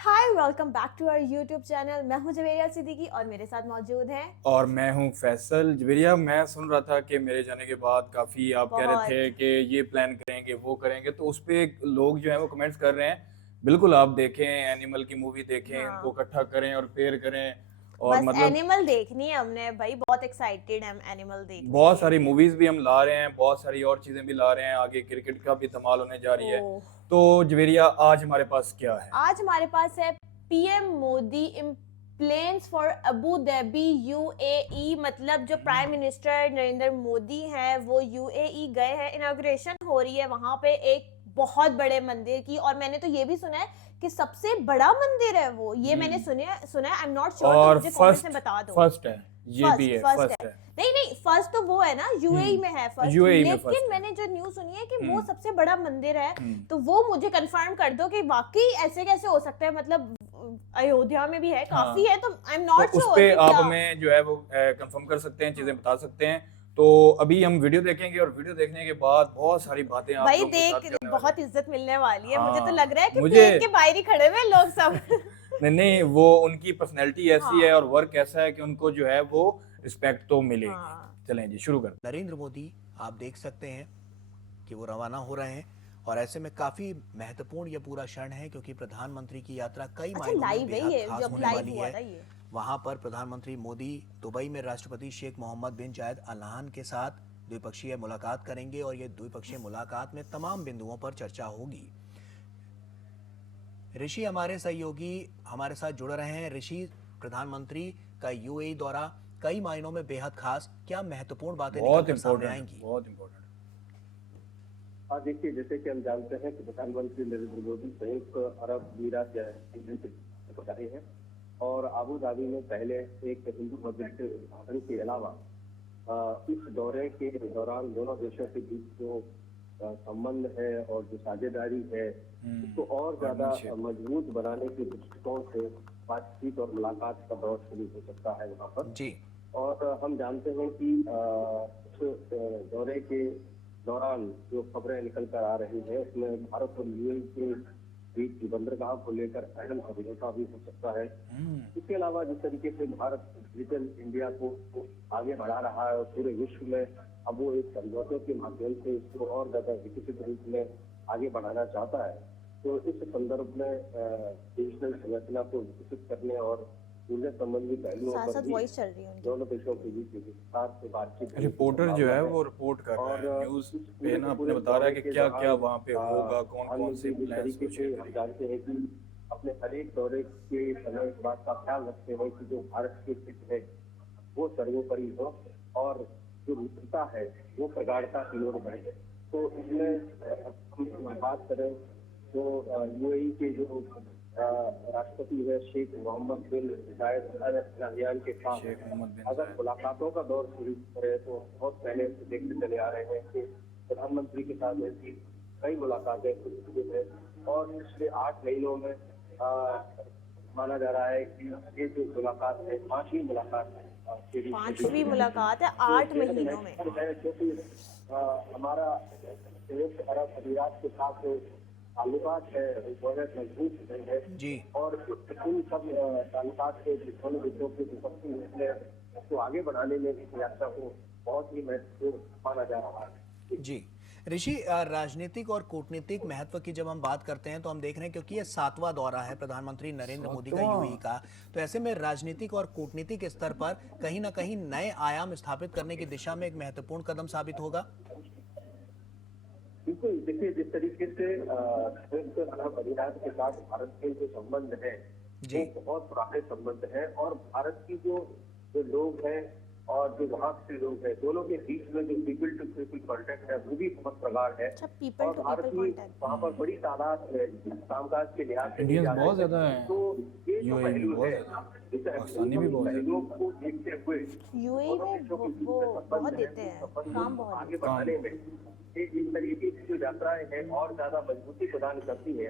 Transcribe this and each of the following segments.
Hi welcome back to our YouTube channel. मैं हूं जवेरिया सिद्दीकी और मेरे साथ मौजूद हैं और मैं हूं फैसल जवेरिया। मैं सुन रहा था कि मेरे जाने के बाद काफ़ी आप कह रहे बहुत। थे कि ये प्लान करेंगे वो करेंगे, तो उस पे लोग जो है वो कमेंट्स कर रहे हैं। बिल्कुल, आप देखें, एनिमल की मूवी देखें, इनको हाँ, इकट्ठा करें और पेयर करें। और बस मतलब एनिमल देखनी है हमने भाई, बहुत एक्साइटेड हम एनिमल देखने बहुत के सारी लिए। मूवीज़ भी हम ला रहे हैं, बहुत सारी और चीज़ें भी ला रहे हैं, आगे क्रिकेट का भी धमाल होने जा रही है। ओह, तो जवेरिया, आज हमारे पास क्या है? आज हमारे पास है PM Modi plans for Abu Dhabi UAE. मतलब जो प्राइम मिनिस्टर नरेंद्र मोदी हैं वो यूएई गए हैं, इनॉग्रेशन हो रही है वहां पे एक बहुत बड़े मंदिर की। और मैंने तो ये भी सुना है कि सबसे बड़ा मंदिर है वो, ये मैंने हम्म। सुना है। आई एम नॉट श्योर, तो और मुझे कमेंट्स में फर्स्ट बता दो। फर्स्ट है, ये भी फर्स्ट है, फर्स्ट है। फर्स्ट है। नहीं नहीं, फर्स्ट तो वो है ना, यूएई में है हम्म, फर्स्ट, यूएई में लेकिन फर्स्ट है। मैंने जो न्यूज सुनी है कि वो हम्म। सबसे बड़ा मंदिर है। हम्म। तो वो मुझे कंफर्म कर दो कि वाकई ऐसे कैसे हो सकता है। मतलब अयोध्या में भी है, काफी हाँ, है, तो आई एम तो नॉट उस श्योर पे कि आप क्या। हमें जो है वो कंफर्म कर सकते हैं, चीज़ें हाँ बता सकते हैं। तो अभी हम वीडियो देखेंगे और वीडियो देखने के बाद बहुत सारी बातें आप भाई, लोगों के देख साथ करने वाले बहुत हैं। इज्जत मिलने वाली है। मुझे तो लग हाँ, रहा है कि मुझे प्लेन के बाहर ही खड़े हुए हैं लोग सब। नहीं नहीं, वो उनकी पर्सनैलिटी ऐसी है हाँ और वर्क ऐसा है कि उनको जो है वो रिस्पेक्ट तो मिलेगी। हाँ। चलें जी, शुरू करते नरेंद्र मोदी आप देख सकते हैं कि वो रवाना हो रहे हैं और ऐसे में काफ़ी महत्वपूर्ण ये पूरा क्षण है क्योंकि प्रधानमंत्री की यात्रा कई अच्छा, मायनों में लाइव है बेहद ये, खास जब होने लाइव वाली हुआ है। था ये। वहां पर प्रधानमंत्री मोदी दुबई में राष्ट्रपति शेख मोहम्मद बिन जायद अल नहान के साथ द्विपक्षीय मुलाकात करेंगे और ये द्विपक्षीय मुलाकात में तमाम बिंदुओं पर चर्चा होगी। ऋषि हमारे सहयोगी हमारे साथ जुड़ रहे हैं। ऋषि, प्रधानमंत्री का यूएई दौरा कई मायनों में बेहद खास, क्या महत्वपूर्ण बातें बहुत निकलकर सामने इम्पोर्टेंट है, आएंगी? बहुत इम्पोर्टेंट। हाँ, देखिए, जैसे कि हम जानते हैं कि प्रधानमंत्री नरेंद्र मोदी संयुक्त अरब अमीरात के रहे हैं और आबू धाबी में पहले एक हिंदू मंदिर के उद्घाटन के अलावा इस दौरे के दौरान दोनों देशों के बीच जो संबंध है और जो साझेदारी है उसको और ज्यादा पार्टनरशिप। मजबूत बनाने के दृष्टिकोण से बातचीत और मुलाकात का दौर शुरू हो सकता है वहाँ पर। जी। और हम जानते हैं कि इस दौरे के दौरान जो खबरें निकल कर आ रही है उसमें भारत और यूएई के बीच बंदरगाह को लेकर अहम समझौता भी हो सकता है। इसके अलावा जिस तरीके से भारत डिजिटल इंडिया को आगे बढ़ा रहा है और पूरे विश्व में अब वो एक समझौते के माध्यम से इसको और ज्यादा विकसित रूप में आगे बढ़ाना चाहता है, तो इस संदर्भ में डिजिटल संरचना को विकसित करने और ऊर्जा संबंधी पहलुओं साथ पर साथ भी वॉइस चल रही है उनकी। दोनों देशों के बीच विस्तार से बातचीत होने की रिपोर्टर जो संभावना है है। वो रिपोर्ट कर रहा और है न्यूज़ इस पे पूरे ना, के अपने पूरे बता रहा है दौरे कि के क्या क्या दौरान वहाँ पे होगा, कौन कौन से प्रधानमंत्री जिस प्लान्स तरीके को से शेयर हम करेंगे। जानते हैं कि अपने हर एक दौरे के समय इस बात का ख्याल रखते हैं कि जो भारत के हित है वो सर्वोपरि हो और जो मित्रता है वो प्रगाढ़ता की ओर बढ़े। तो इसमें हम बात करें तो यूएई के जो राष्ट्रपति है शेख मोहम्मद बिन जायद अल नहयान के साथ शेख मोहम्मद बिन अगर जायद। मुलाकातों का दौर शुरू करें तो बहुत पहले से देखते चले आ रहे हैं कि प्रधानमंत्री के साथ ऐसी कई मुलाकातें हो चुकी हैं और पिछले 8 महीनों में माना जा रहा है कि ये जो मुलाकात है 5वीं मुलाकात है के बीच में पांचवी हुई है, मुलाकात है जो 8 महीनों में। महत्वपूर्ण है क्योंकि हमारा संयुक्त अरब अमीरात के साथ जो ताल्लुकात है वो बहुत मजबूत रहे हैं जी। और इन सब ताल्लुकात के दोनों देशों के विपक्षी रूप में उसको आगे बढ़ाने में इस यात्रा को बहुत ही महत्वपूर्ण माना जा रहा है। जी। ऋषि, राजनीतिक और कूटनीतिक महत्व की जब हम बात करते हैं तो हम देख रहे हैं क्योंकि ये 7वां दौरा है प्रधानमंत्री नरेंद्र मोदी का सातवां। यूएई का, तो ऐसे में राजनीतिक और कूटनीतिक स्तर पर कहीं ना कहीं नए आयाम स्थापित करने की दिशा में एक महत्वपूर्ण कदम साबित होगा। बिल्कुल, देखिए, जिस तरीके से संयुक्त अरब अमीरात के साथ भारत के जो संबंध है जी। वो बहुत पुराने संबंध है और भारत की जो जो लोग हैं और जो वहाँ के लोग हैं दोनों के बीच में जो पीपल टू पीपल कांटेक्ट है वो भी बहुत प्रगाढ़ है। अच्छा, पीपल और टू पीपल भारतीय कांटेक्ट। वहाँ पर बड़ी तादाद है कामकाज के लिहाज से भी इंडियंस जा रहे बहुत हैं। ज़्यादा हैं, तो ये जो यूएई में पहलू बहुत है ज़्यादा, इस पाकिस्तानी भी इन बहुत ज़्यादा। पहलुओं को देखते हुए यूएई दोनों में देशों के बीच वो में बहुत संबंध है देते उस हैं, संबंध काम को बहुत आगे देते काम। बढ़ाने में ये इस तरीके की जो यात्राएं हैं और ज्यादा मजबूती प्रदान करती है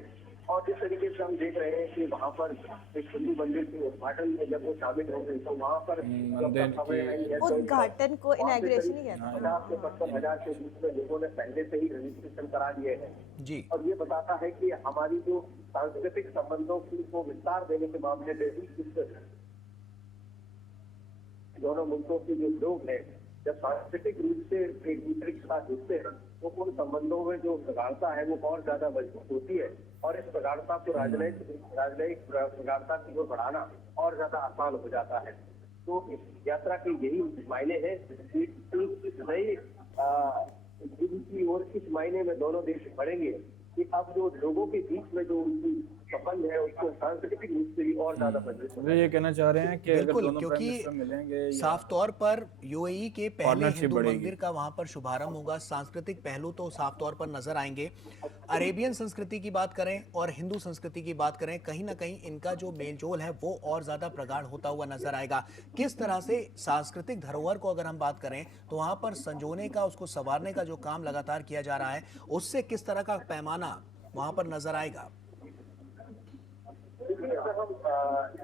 और जिस तरीके से हम देख रहे हैं कि वहाँ पर एक हिंदू मंदिर के उद्घाटन में जब वो शामिल होंगे तो वहाँ पर मंदिर खबरें आई हैं तो उद्घाटन को इनॉग्रेशन ही कहते हैं। 50 से 55,000 के बीच में लोगों ने पहले से ही रजिस्ट्रेशन करा दिए हैं जी। और ये बताता है कि हमारी जो सांस्कृतिक संबंधों को विस्तार देने के मामले में भी इस दोनों मुल्कों के जो लोग हैं जब सांस्कृतिक रूप से एक दूसरे के साथ जुड़ते हैं तो उन संबंधों में जो प्रगाढ़ता है वो और ज्यादा मजबूत होती है और इस प्रगाढ़ता को राजनयिक प्रगाढ़ता की ओर बढ़ाना और ज्यादा आसान हो जाता है। तो इस यात्रा के यही मायने हैं कि इस नई युग की ओर इस मायने में दोनों देश बढ़ेंगे कि अब जो लोगों के बीच में जो उनकी संबंध है उसको सांस्कृतिक रूप से भी और ज्यादा मजबूत वे ये कहना चाह रहे हैं कि अगर बिल्कुल, दोनों प्राइम क्योंकि मिनिस्टर मिलेंगे या साफ तौर पर यूएई के पहले पार्टनरशिप हिंदू बढ़ेगी। मंदिर का वहां पर शुभारंभ होगा। सांस्कृतिक पहलू तो साफ तौर पर नजर आएंगे। अरेबियन संस्कृति की बात करें और हिंदू संस्कृति की बात करें, कहीं ना कहीं इनका जो मेलजोल है वो और ज्यादा प्रगाढ़ होता हुआ नजर आएगा। किस तरह से सांस्कृतिक धरोहर को अगर हम बात करें तो वहां पर संजोने का, उसको संवारने का जो काम लगातार किया जा रहा है, उससे किस तरह का पैमाना वहां पर नजर आएगा? देखिए अगर हम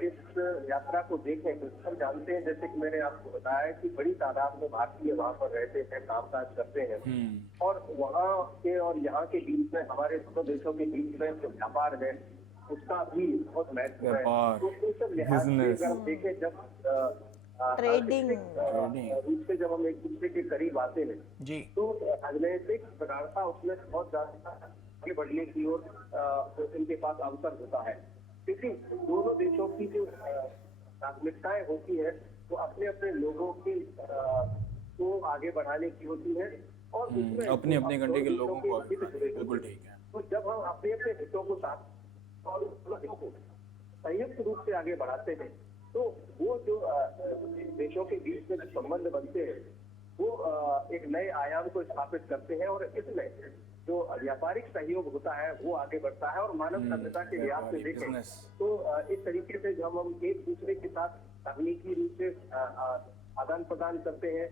इस यात्रा को देखें तो हम जानते हैं जैसे कि मैंने आपको बताया कि बड़ी तादाद में भारतीय वहाँ पर रहते हैं, कामकाज करते हैं और वहाँ के और यहाँ के बीच में हमारे दोनों देशों के बीच में जो व्यापार है उसका भी बहुत महत्व है। व्यापार, तो उस सब लिहाज से business, अगर हम देखें जब ट्रेडिंग रूप से जब हम एक दूसरे के करीब आते हैं जी। तो राजनीतिक प्रगाढ़ता उसमें बहुत ज्यादा आगे बढ़ने की ओर इनके पास अवसर होता है क्योंकि दोनों देशों की जो प्राथमिकताएं होती है वो अपने अपने लोगों की को आगे बढ़ाने की होती है और उसमें अपनी अपनी कंट्री के लोगों को हित जुड़े होते बिल्कुल हैं। ठीक है। तो जब हम अपने अपने हितों को साथ और उन हितों को संयुक्त रूप से आगे बढ़ाते हैं तो वो जो देशों के बीच में जो संबंध बनते हैं वो एक नए आयाम को स्थापित करते हैं और इसमें जो व्यापारिक सहयोग होता है वो आगे बढ़ता है और मानव सभ्यता के लिहाज से देखें business। तो इस तरीके से जब हम एक दूसरे के साथ तकनीकी रूप से आदान प्रदान करते हैं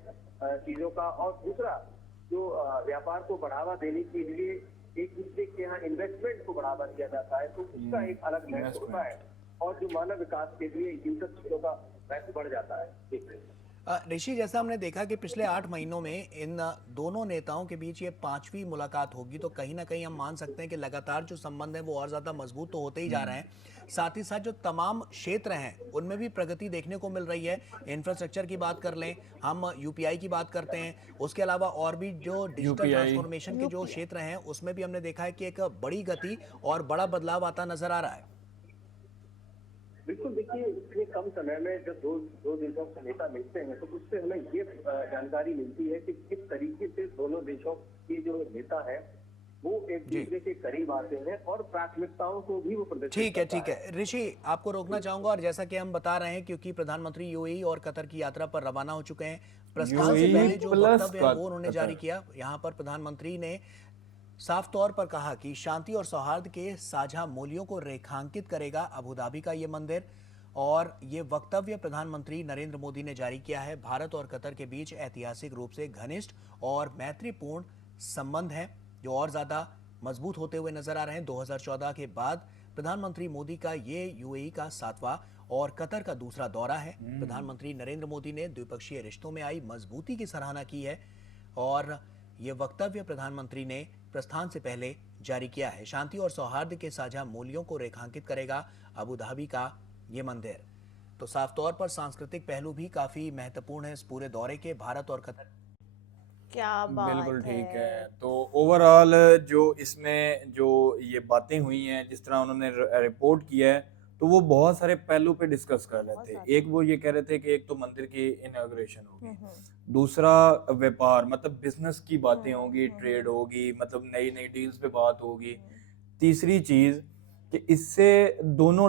चीजों का और दूसरा जो व्यापार को बढ़ावा देने के लिए एक दूसरे के यहाँ इन्वेस्टमेंट को बढ़ावा दिया जाता है तो उसका एक अलग महत्व होता है और जो मानव विकास के लिए इन सब चीजों का महत्व बढ़ जाता है। ऋषि, जैसा हमने देखा कि पिछले 8 महीनों में इन दोनों नेताओं के बीच ये 5वीं मुलाकात होगी, तो कहीं ना कहीं हम मान सकते हैं कि लगातार जो संबंध है वो और ज्यादा मजबूत तो होते ही जा रहे हैं। साथ ही साथ जो तमाम क्षेत्र हैं उनमें भी प्रगति देखने को मिल रही है। इंफ्रास्ट्रक्चर की बात कर लें, हम यूपीआई की बात करते हैं, उसके अलावा और भी जो डिजिटल ट्रांसफॉर्मेशन के जो क्षेत्र हैं उसमें भी हमने देखा है कि एक बड़ी गति और बड़ा बदलाव आता नजर आ रहा है। बिल्कुल, देखिए इतने कम समय में जब दो देशों के नेता मिलते हैं तो उससे हमें ये जानकारी मिलती है कि किस तरीके से दोनों देशों के जो नेता है वो एक दूसरे के करीब आते हैं और प्राथमिकताओं को भी वो प्रदर्शित ठीक है ऋषि, आपको रोकना चाहूंगा और जैसा कि हम बता रहे हैं क्योंकि प्रधानमंत्री यूएई और कतर की यात्रा पर रवाना हो चुके हैं, प्रस्थान से पहले जो वक्तव्य है वो उन्होंने जारी किया। यहाँ पर प्रधानमंत्री ने साफ तौर पर कहा कि शांति और सौहार्द के साझा मूल्यों को रेखांकित करेगा अबू धाबी का ये मंदिर, और ये वक्तव्य प्रधानमंत्री नरेंद्र मोदी ने जारी किया है। भारत और कतर के बीच ऐतिहासिक रूप से घनिष्ठ और मैत्रीपूर्ण संबंध हैं जो और ज्यादा मजबूत होते हुए नजर आ रहे हैं। 2014 के बाद प्रधानमंत्री मोदी का ये यूएई का 7वां और कतर का दूसरा दौरा है। प्रधानमंत्री नरेंद्र मोदी ने द्विपक्षीय रिश्तों में आई मजबूती की सराहना की है और ये वक्तव्य प्रधानमंत्री ने प्रस्थान से पहले जारी किया है। शांति और सौहार्द के साझा मूल्यों को रेखांकित करेगा अबू धाबी का ये मंदिर। तो साफ तौर पर सांस्कृतिक पहलू भी काफी महत्वपूर्ण है इस पूरे दौरे के, भारत और कतर। क्या बात बिल्कुल ठीक है। तो ओवरऑल जो इसमें जो ये बातें हुई हैं, जिस तरह उन्होंने रिपोर्ट किया है, तो वो बहुत सारे पहलू पे डिस्कस कर रहे थे। एक वो ये कह रहे थे कि एक तो मंदिर की इनॉग्रेशन होगी, दूसरा व्यापार मतलब बिजनेस की बातें होगी, ट्रेड होगी, मतलब नई नई डील्स पे बात होगी। तीसरी चीज कि इससे दोनों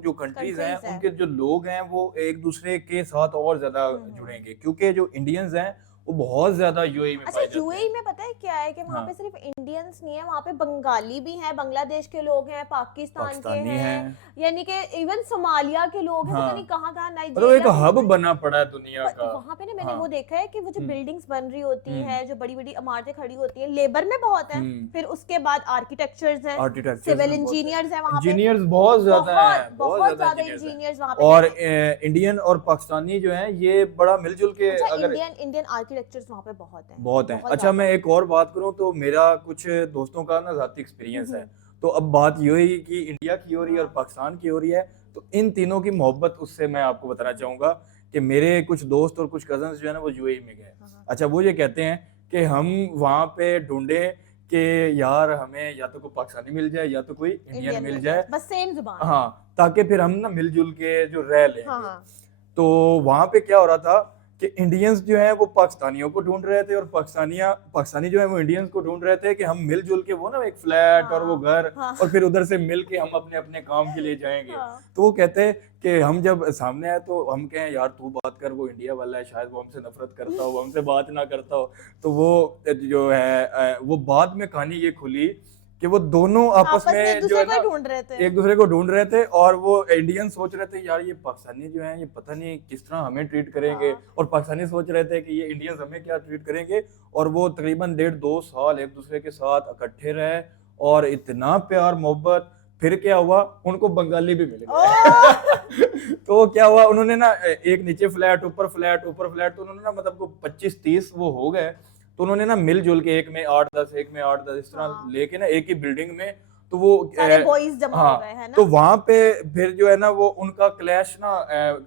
जो कंट्रीज हैं उनके जो लोग हैं वो एक दूसरे के साथ और ज्यादा जुड़ेंगे, क्योंकि जो इंडियंस हैं वो बहुत ज्यादा यूएई में अच्छा, पाए जाते हैं। यूएई में पता है क्या है कि वहाँ हाँ। पे सिर्फ इंडियंस नहीं है, वहाँ पे बंगाली भी हैं, बांग्लादेश के लोग हैं, पाकिस्तान के पाकिस्तानी हैं, हैं। यानी कि इवन सोमालिया के लोग हैं, पता हाँ। नहीं कहाँ कहाँ, मतलब एक नाइजीरिया हब में। बना पड़ा है दुनिया पर का। वहाँ पे ना मैंने हाँ। वो देखा है कि वो जो हम्म। बिल्डिंग्स बन रही होती हम्म। हैं, जो बड़ी बड़ी इमारतें खड़ी होती हैं, लेबर में बहुत है, फिर उसके बाद आर्किटेक्चर्स हैं, आर्किटेक्चर सिविल इंजीनियर्स हैं वहाँ पे, इंजीनियर्स बहुत ज्यादा हैं, बहुत बहुत ज्यादा ज्यादा इंजीनियर्स हैं। इंजीनियर्स वहाँ पे और हैं। इंडियन और पाकिस्तानी जो हैं ये बड़ा मिलजुल के अच्छा, अगर इंडियन आर्किटेक्चर्स वहाँ पे बहुत हैं, बहुत हैं। बहुत अच्छा, ज्यादा। मैं एक और बात करूं तो मेरा कुछ दोस्तों का ना ज़ाती एक्सपीरियंस है। तो अब बात यूएई की, इंडिया की हो रही है और हाँ। पाकिस्तान की हो रही है, तो इन तीनों की मोहब्बत उससे मैं आपको बताना चाहूंगा कि मेरे कुछ दोस्त और कुछ कजन्स जो है ना वो यूएई में गए। हाँ। अच्छा, वो ये कहते हैं कि हम वहाँ पे ढूंढे कि यार हमें या तो कोई पाकिस्तानी मिल जाए या तो कोई इंडियन मिल जाए, बस सेम जुबान। हाँ, ताकि फिर हम ना मिलजुल के जो रह लें। हाँ। तो वहां पे क्या हो रहा था कि इंडियंस जो है वो पाकिस्तानियों को ढूंढ रहे थे और पाकिस्तानी जो है वो इंडियंस को ढूंढ रहे थे कि हम मिलजुल के वो ना एक फ्लैट और वो घर हाँ। और फिर उधर से मिल के हम अपने अपने काम के लिए जाएंगे। हाँ। तो वो कहते हैं कि हम जब सामने आए तो हम कहें यार तू बात कर, वो इंडिया वाला है, शायद वो हमसे नफरत करता हो, वो हमसे बात ना करता हो। तो वो जो है वो बाद में कहानी ये खुली कि वो दोनों आपस में एक जो दूसरे है को ना ढूंढ रहे थे। एक दूसरे को ढूंढ रहे थे और वो इंडियन सोच रहे थे यार ये पाकिस्तानी जो है ये पता नहीं किस तरह हमें ट्रीट करेंगे, हाँ। और पाकिस्तानी सोच रहे थे कि ये इंडियंस हमें क्या ट्रीट करेंगे। और वो तकरीबन 1.5-2 साल एक दूसरे के साथ इकट्ठे रहे और इतना प्यार मोहब्बत। फिर क्या हुआ, उनको बंगाली भी मिल गए। तो क्या हुआ, उन्होंने ना एक नीचे फ्लैट ऊपर फ्लैट ऊपर फ्लैट, तो उन्होंने ना मतलब को 25-30 वो हो गए। तो उन्होंने ना मिलजुल के एक में 8-10 एक में 8-10 इस तरह हाँ। लेके ना एक ही बिल्डिंग में, तो वो सारे बॉयज जमा हो गए, है ना। तो वहां पे फिर जो है ना वो उनका क्लैश ना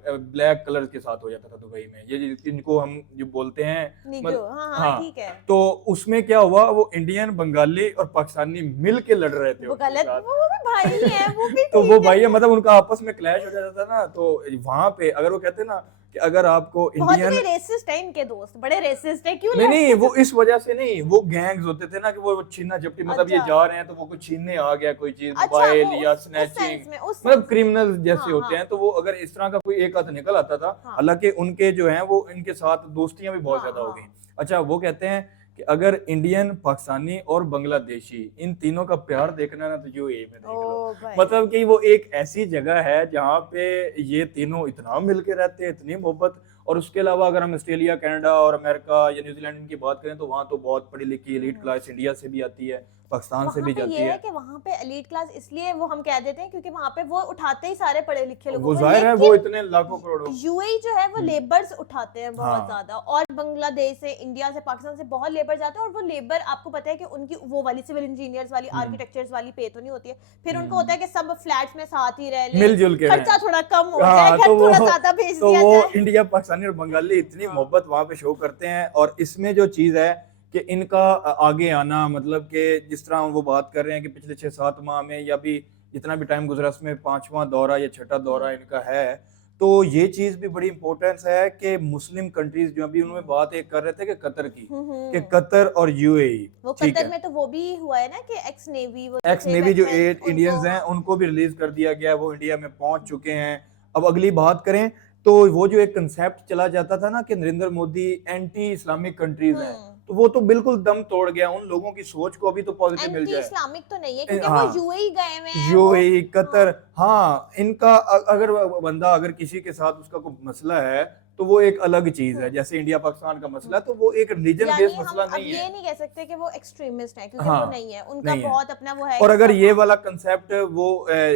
ब्लैक कलर के साथ हो जाता था दुबई में, ये इनको हम जो बोलते हैं निग्रो, हाँ हाँ हाँ। ठीक है। तो उसमें क्या हुआ, वो इंडियन बंगाली और पाकिस्तानी मिल के लड़ रहे थे वो उनके गलत, साथ। वो भी भाई है, वो भी तो ठीक वो है। भाई है, मतलब उनका आपस में क्लैश हो जाता था ना। तो वहां पे अगर वो कहते ना कि अगर आपको बहुत इंडियन रेसिस्ट है इनके दोस्त, बड़े रेसिस्ट है, क्यों नहीं लड़ते नहीं हैं? वो इस वजह से नहीं, वो गैंग्स होते थे ना कि वो छीना झपटी, मतलब ये अच्छा। जा रहे हैं तो वो कुछ छीनने आ गया कोई चीज, अच्छा, मोबाइल वो या उस स्नैचिंग, सेंस में, उस मतलब सेंस क्रिमिनल जैसे हाँ, होते हाँ। हैं। तो वो अगर इस तरह का कोई एक आध निकल आता था, हाँ। हालांकि उनके जो हैं वो इनके साथ दोस्तियां भी बहुत हाँ, ज्यादा हो हाँ। गई। अच्छा, वो कहते हैं कि अगर इंडियन, पाकिस्तानी और बांग्लादेशी इन तीनों का प्यार देखना ना तो यूएई में देख लो। ओ भाई। मतलब कि वो एक ऐसी जगह है जहाँ पे ये तीनों इतना मिलके रहते हैं, इतनी मोहब्बत। और उसके अलावा अगर हम ऑस्ट्रेलिया, कनाडा और अमेरिका या न्यूजीलैंड इनकी बात करें तो वहाँ तो बहुत पढ़ी लिखी एलीट क्लास इंडिया से भी आती है, पाकिस्तान से वहाँ भी पे जाती ये है है। कि वहाँ पे एलीट क्लास इसलिए वो हम कह देते हैं क्योंकि वहाँ पे वो उठाते ही सारे पढ़े लिखे लोगों वो को, जाहिर है वो लेकिन इतने लाखों करोड़ों। यूएई जो है वो लेबर्स उठाते हैं बहुत हाँ। ज्यादा, और बांग्लादेश से, इंडिया से, पाकिस्तान से बहुत लेबर जाते हैं, और वो लेबर आपको पता है कि उनकी वो वाली सिविल इंजीनियर्स वाली, आर्किटेक्चर्स वाली पे तो नहीं होती है। फिर उनको होता है कि सब फ्लैट्स में साथ ही रह लें, मिलजुल के खर्चा रहें। थोड़ा कम हो हाँ, जाए, घर तो थोड़ा वो- ज्यादा भेज तो दिया वो जाए। इंडिया, पाकिस्तानी और बंगाली इतनी मोहब्बत वहां पे शो करते हैं। और इसमें जो चीज है कि इनका आगे आना, मतलब कि जिस तरह वो बात कर रहे हैं कि पिछले 6-7 माह में या भी जितना भी टाइम गुजरा उसमें 5वां दौरा या 6ठा दौरा इनका है। तो ये चीज भी बड़ी इंपॉर्टेंस है कि मुस्लिम कंट्रीज जो अभी उन्होंने बात एक कर रहे थे कि कतर की, कि कतर और यूएई, वो ठीक कतर है, में तो वो भी हुआ है ना कि एक्स नेवी, वो एक्स नेवी जो 8 इंडियंस हैं उनको भी रिलीज कर दिया गया, वो इंडिया में पहुंच चुके हैं। अब अगली बात करें तो वो जो एक कंसेप्ट चला जाता था ना कि Narendra Modi anti Islamic countries हैं, तो वो तो बिल्कुल दम तोड़ गया। उन लोगों की सोच को अभी तो पॉजिटिव मिल एंटी जाए। इस्लामिक तो नहीं है क्योंकि हाँ। वो यूएई गए हुए हैं, यूएई, कतर, हाँ, इनका अगर बंदा अगर किसी के साथ उसका कोई मसला है तो वो एक अलग चीज है। जैसे इंडिया पाकिस्तान का मसला है तो वो एक रिलीजन यानी बेस्ड हम मसला अब नहीं ये है। नहीं कह सकते कि वो एक्सट्रीमिस्ट है, क्योंकि हाँ, वो नहीं है, उनका नहीं है। बहुत अपना वो है। और अगर कि ये सब- वाला कंसेप्ट वो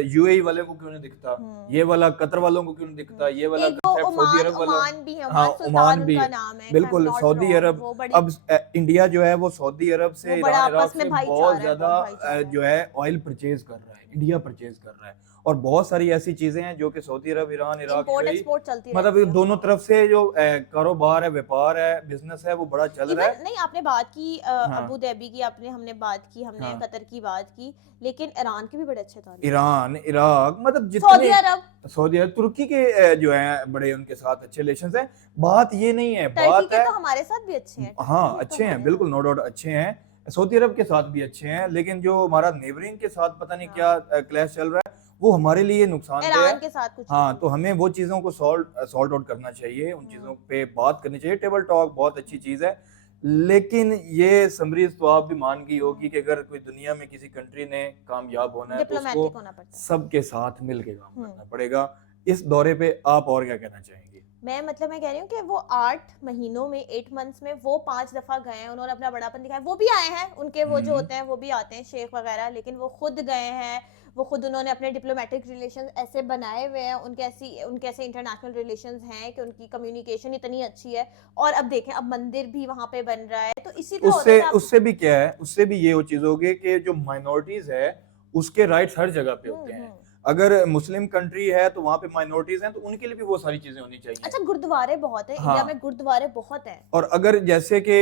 यूएई वाले को क्यों नहीं दिखता, ये वाला कतर वालों को क्यों नहीं दिखता, ये वाला एक वो कंसेप्ट सऊदी अरब वालों, ओमान भी है, हाँ, ओमान ओमान सुल्तान भी, उनका नाम है, बिल्कुल, if I'm not Saudi wrong, अरब। वो बड़ी अब इंडिया जो है वो सऊदी अरब से, वो बड़ा ईरान, इराक आपस में से भाईचारा बहुत है, ज्यादा बहुत भाईचारा है। जो है ऑयल परचेज कर रहा है, इंडिया परचेज कर रहा है। और बहुत सारी ऐसी चीजें हैं जो कि Saudi Arab, Iran, Iraq, import UAE, export चलती मतलब रहती है। दोनों तरफ से जो कारोबार है, व्यापार है, बिजनेस है, वो बड़ा चल रहा है। इवन नहीं, आपने बात की हाँ। अबू धाबी की, हमने बात की, हमने हाँ। कतर की बात की, लेकिन ईरान के भी बड़े अच्छे ताल्लुक, ईरान, इराक, मतलब सऊदी जितने, अरब, सऊदी अरब, तुर्की के जो है बड़े उनके साथ अच्छे रिलेशंस हैं। बात ये नहीं है, टर्की बात के है, तो हमारे साथ भी अच्छे हैं। हाँ, टर्की के तो अच्छे हैं, हमारे बिल्कुल, नो डाउट अच्छे हैं। सऊदी अरब के साथ भी अच्छे हैं, लेकिन जो हमारा नेबरिंग के साथ पता नहीं क्या क्लैश चल रहा है, वो हमारे लिए नुकसानदेह ईरान है। के साथ कुछ हाँ, तो हमें वो चीज़ों को सॉल्ट आउट करना चाहिए, उन चीज़ों पे बात करनी चाहिए। टेबल टॉक बहुत अच्छी चीज़ है, लेकिन ये समरीज तो आप भी मान गई होगी कि अगर कोई दुनिया में किसी कंट्री ने कामयाब होना है तो उसको डिप्लोमेटिक होना पड़ता है। सबके साथ मिल के काम करना पड़ेगा। इस दौरे पे आप और क्या कहना चाहेंगे? मैं कह रही हूँ कि वो 8 महीनों में 8 मंथ्स में वो 5 दफा गए हैं, उन्होंने अपना बड़ापन दिखाया। वो भी आए हैं, उनके वो जो होते हैं वो भी आते हैं शेख वगैरह, लेकिन वो खुद गए हैं, वो खुद उन्होंने अपने डिप्लोमेटिक रिलेशन ऐसे बनाए हुए हैं, उनके ऐसे इंटरनेशनल रिलेशंस हैं कि उनकी कम्युनिकेशन इतनी अच्छी है। और अब देखें, अब मंदिर भी वहां पे बन रहा है, तो इसी तरह होता उससे है उससे भी क्या है, उससे भी ये वो चीज होगी कि जो माइनॉरिटीज है उसके राइट्स हर जगह पे होते हैं। अगर मुस्लिम कंट्री है तो वहाँ पे माइनॉरिटीज हैं, तो उनके लिए भी वो सारी चीजें होनी चाहिए। अच्छा, गुरुद्वारे बहुत है हाँ। इंडिया में, गुरुद्वारे बहुत हैं। और अगर जैसे कि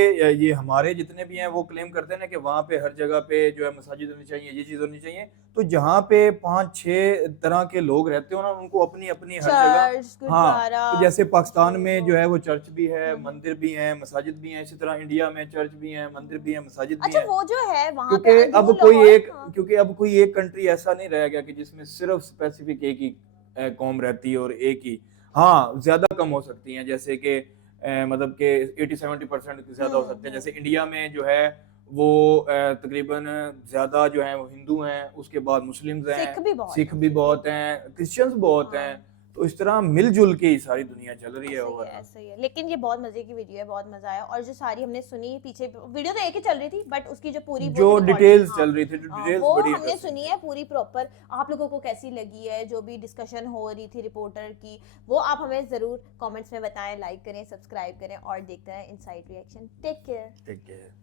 ये हमारे जितने भी हैं वो क्लेम करते हैं ना कि वहाँ पे हर जगह पे जो है मसाजिद होनी चाहिए, ये चीज होनी चाहिए, तो जहाँ पे 5-6 तरह के लोग रहते हो ना, उनको अपनी अपनी हर जगह। चर्च, हाँ, गुरुद्वारा, तो जैसे पाकिस्तान में वो- जो है वो चर्च भी है, मंदिर भी हैं, मसाजिद भी हैं, इसी तरह इंडिया में चर्च भी हैं, मंदिर भी हैं, मसाजिद भी अच्छा, हैं। वो जो है वहां क्योंकि पे अब अंजुल कोई लाहौर, एक हाँ। क्योंकि अब कोई एक कंट्री ऐसा नहीं रह गया कि जिसमें सिर्फ स्पेसिफिक एक ही कौम रहती है और एक ही। हाँ, ज्यादा कम हो सकती हैं, जैसे कि मतलब कि 80-70% ज्यादा हो सकते हैं। जैसे इंडिया में जो है वो तकरीबन ज्यादा जो है वो हिंदू हैं, उसके बाद मुस्लिम्स हैं, सिख भी बहुत हैं, क्रिश्चियंस बहुत हैं। तो इस तरह मिलजुल के ही सारी दुनिया चल रही है ओवरऑल। ऐसा ही है। लेकिन ये बहुत मजे की वीडियो है, बहुत मजा आया। और जो सारी हमने सुनी पीछे, वीडियो तो एक ही चल रही थी, बट उसकी जो पूरी जो वो डिटेल्स हाँ, चल रही थी, जो डिटेल्स वो बड़ी हमने इंटरेस्टिंग सुनी थी। है पूरी प्रॉपर। आप लोगों को कैसी लगी है जो भी डिस्कशन हो रही थी रिपोर्टर की, वो आप हमें जरूर कमेंट्स में बताएं। लाइक करें, सब्सक्राइब करें और देखते रहें इनसाइड रिएक्शन। Take care. ठीक है।